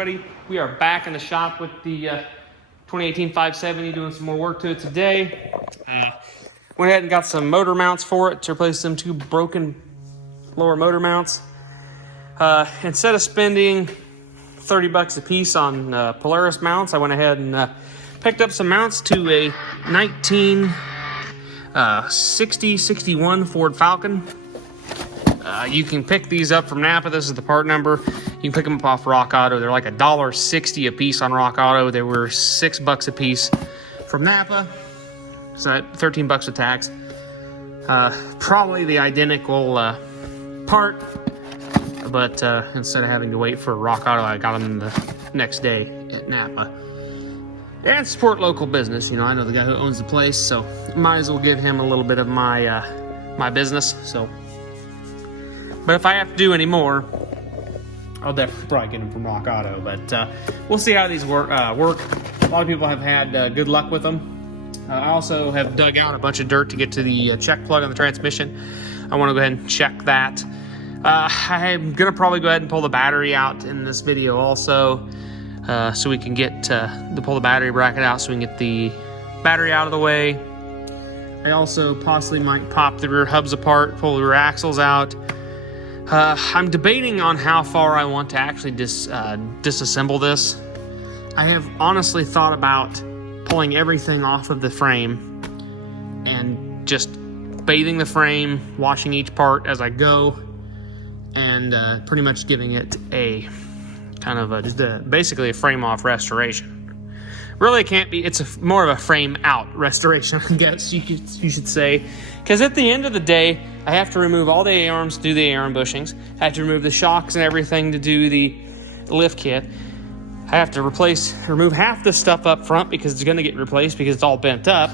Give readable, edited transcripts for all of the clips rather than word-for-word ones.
everybody? We are back in the shop with the 2018 570, doing some more work to it today. Went ahead and got some motor mounts for it to replace them two broken lower motor mounts. Instead of spending $30 a piece on Polaris mounts, I went ahead and picked up some mounts to a 1960-61 Ford Falcon. You can pick these up from Napa. This is the part number. You can pick them up off Rock Auto. They're like $1.60 a piece on Rock Auto. They were $6 a piece from Napa. So that $13 with tax. Probably the identical part, but instead of having to wait for Rock Auto, I got them the next day at Napa. And support local business. You know, I know the guy who owns the place, so might as well give him a little bit of my my business. So, but if I have to do any more, I'll definitely probably get them from Rock Auto. But we'll see how these work. A lot of people have had good luck with them. I also have dug out a bunch of dirt to get to the check plug on the transmission. I want to go ahead and check that. I'm going to probably go ahead and pull the battery out in this video also, so we can get to pull the battery bracket out so we can get the battery out of the way. I also possibly might pop the rear hubs apart, pull the rear axles out. I'm debating on how far I want to actually disassemble this. I have honestly thought about pulling everything off of the frame and just bathing the frame, washing each part as I go, and pretty much giving it a kind of basically a frame off restoration. Really can't be, it's more of a frame out restoration, I guess you should say. Because at the end of the day, I have to remove all the A-arms to do the A-arm bushings. I have to remove the shocks and everything to do the lift kit. I have to remove half the stuff up front because it's going to get replaced because it's all bent up.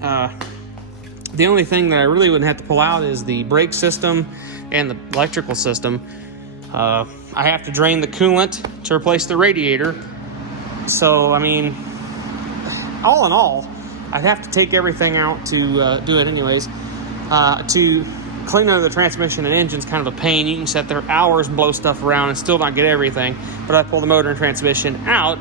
The only thing that I really wouldn't have to pull out is the brake system and the electrical system. I have to drain the coolant to replace the radiator. So, I mean, all in all, I'd have to take everything out to do it anyways. To clean under the transmission and engine's kind of a pain. You can sit there hours and blow stuff around and still not get everything. But if I pull the motor and transmission out,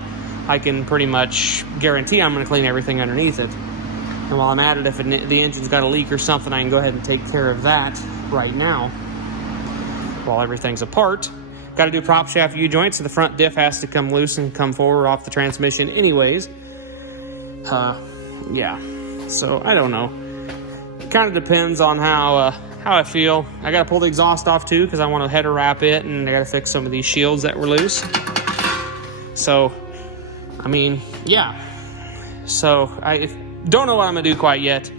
I can pretty much guarantee I'm going to clean everything underneath it. And while I'm at it, if the engine's got a leak or something, I can go ahead and take care of that right now while everything's apart. Got to do prop shaft U-joints, so the front diff has to come loose and come forward off the transmission anyways. Yeah, so I don't know. It kind of depends on how I feel. I got to pull the exhaust off too because I want to header wrap it, and I got to fix some of these shields that were loose. So, I mean, yeah. So I don't know what I'm gonna do quite yet.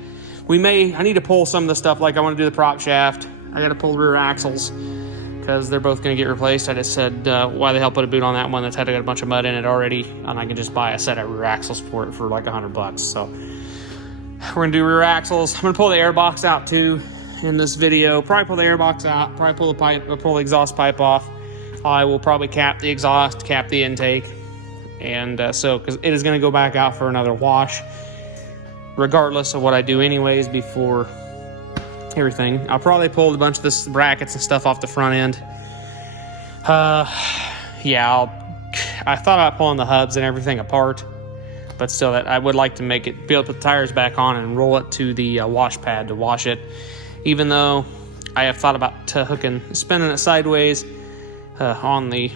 I need to pull some of the stuff, like I want to do the prop shaft. I got to pull the rear axles because they're both going to get replaced. I just said, why the hell put a boot on that one that's had a bunch of mud in it already, and I can just buy a set of rear axles for it for like $100. So we're going to do rear axles. I'm going to pull the air box out too in this video. Probably pull the air box out, probably pull the exhaust pipe off. I will probably cap the exhaust, cap the intake, and because it is going to go back out for another wash regardless of what I do anyways before everything. I'll probably pull a bunch of this brackets and stuff off the front end. Yeah, I thought about pulling the hubs and everything apart, but still, that I would like to be able to put the tires back on and roll it to the wash pad to wash it. Even though I have thought about spinning it sideways on the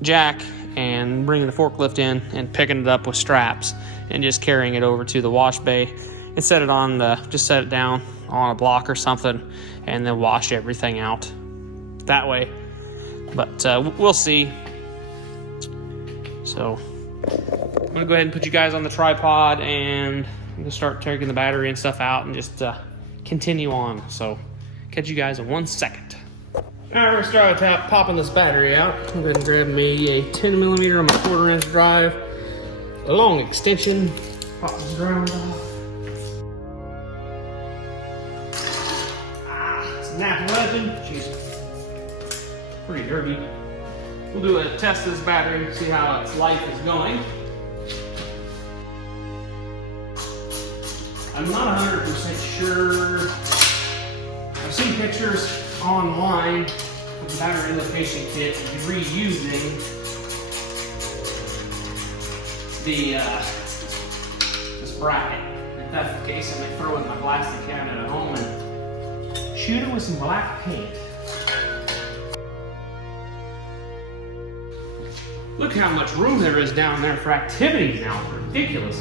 jack and bringing the forklift in and picking it up with straps and just carrying it over to the wash bay and set it down on a block or something and then wash everything out that way. But we'll see. So I'm gonna go ahead and put you guys on the tripod and I'm gonna start taking the battery and stuff out and just continue on. So catch you guys in 1 second. All right, we're gonna start with popping this battery out. I'm going to grab me a 10mm on my 1/4" drive, a long extension. Pop this ground off. It's a Napa Legend. She's pretty dirty. We'll do a test of this battery, see how its life is going. I'm not 100% sure. I've seen pictures online of the battery relocation kit reusing this bracket. If that's the case, I may throw it in my plastic cabinet at home and shoot it with some black paint. Look how much room there is down there for activities now. It's ridiculous.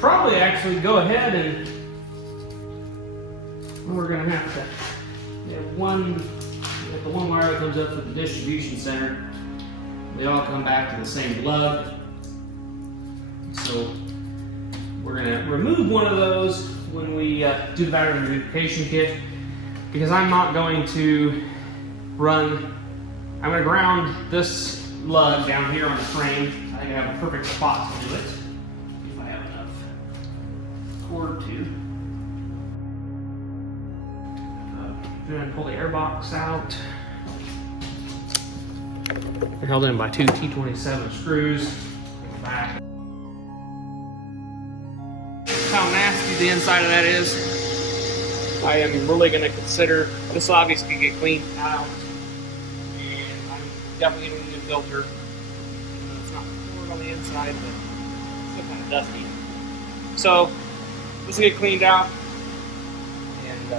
Probably actually go ahead and we're gonna have to get the one wire that comes up to the distribution center. They all come back to the same lug. So we're gonna remove one of those when we do the battery reunification kit, because I'm not going to run. I'm gonna ground this lug down here on the frame. I think I have a perfect spot to do it, if I have enough cord to. Then pull the air box out. They're held in by two T27 screws. Back. How nasty the inside of that is. I am really going to consider, this obviously can get cleaned out, and I'm definitely going to need a filter. It's not poured on the inside, but it's still kind of dusty. So this will get cleaned out, and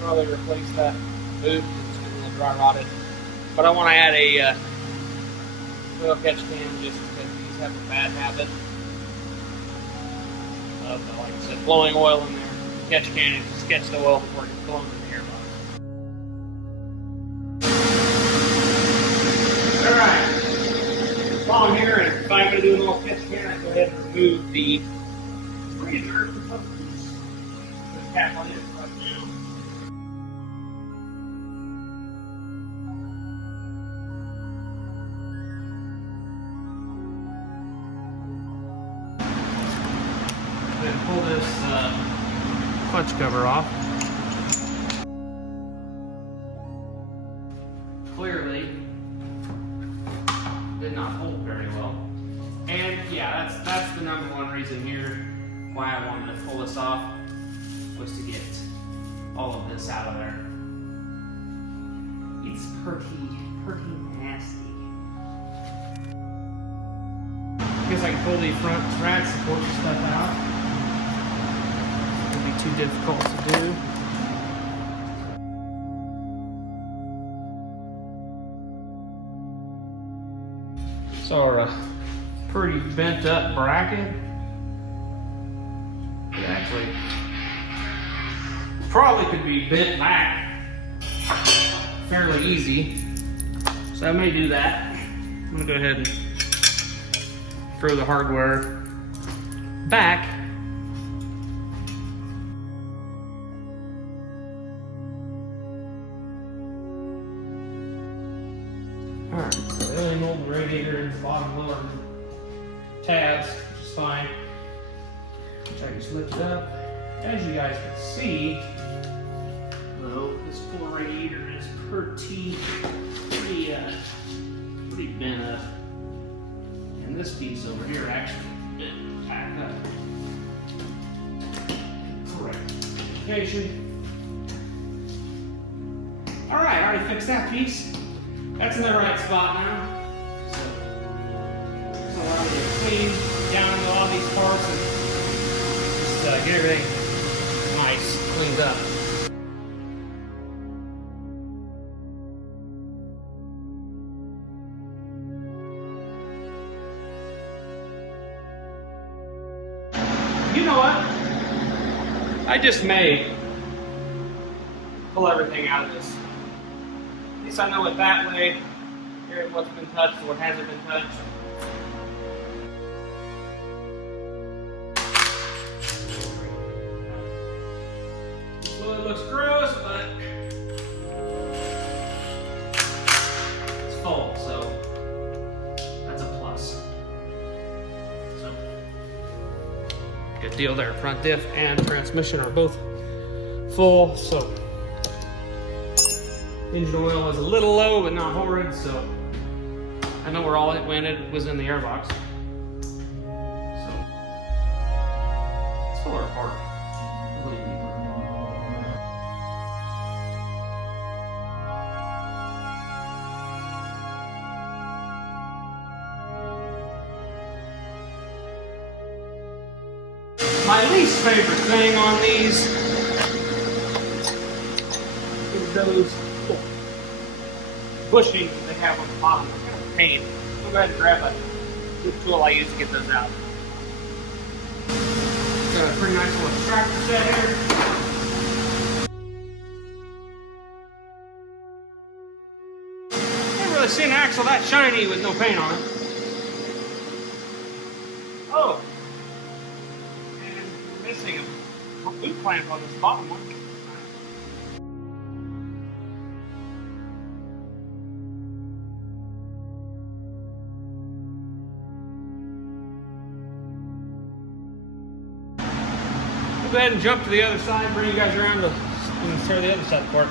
probably replace that boot. It's getting a little dry rotted. But I want to add a oil catch can, just because these have a bad habit of, like I said, blowing oil in there. The catch can, and just catch the oil before it gets blown in the air box. Alright. While I'm here, and if I'm going to do an oil catch can, I go ahead and remove the freezer. Put the cap on it right now. Then pull this clutch cover off. Clearly did not hold very well. And yeah, that's the number one reason here why I wanted to pull this off, was to get all of this out of there. It's pretty nasty. I guess I can pull the front rad support stuff out. It'll be too difficult to do. So our pretty bent up bracket. It actually probably could be bent back fairly easy. So I may do that. I'm gonna go ahead and throw the hardware back. Alright, so really mold the radiator in the bottom lower tabs, which is fine. Which I just lifted up. As you guys can see, though, this poor radiator is pretty bent up. And this piece over here actually been tacked up. Correct. Location. Alright, I already fixed that piece. That's in the right spot now. So I'm going to clean down into all these parts and just get everything nice, cleaned up. You know what? I just may pull everything out of this. At least I know it that way. Here, what's been touched or what hasn't been touched. Well, it looks gross, but it's full, so that's a plus. So, good deal there. Front diff and transmission are both full, so engine oil is a little low, but not horrid, so I know where all it went. It was in the airbox. So it's fuller apart. A little deeper. My least favorite thing on these is those bushings they have on the bottom. They're kind of a pain. I'll go ahead and grab a tool I use to get those out. Got a pretty nice little extractor set here. Never really seen an axle that shiny with no paint on it. Oh, and we're missing a boot clamp on this bottom one. We'll go ahead and jump to the other side, bring you guys around to show the other side of the part.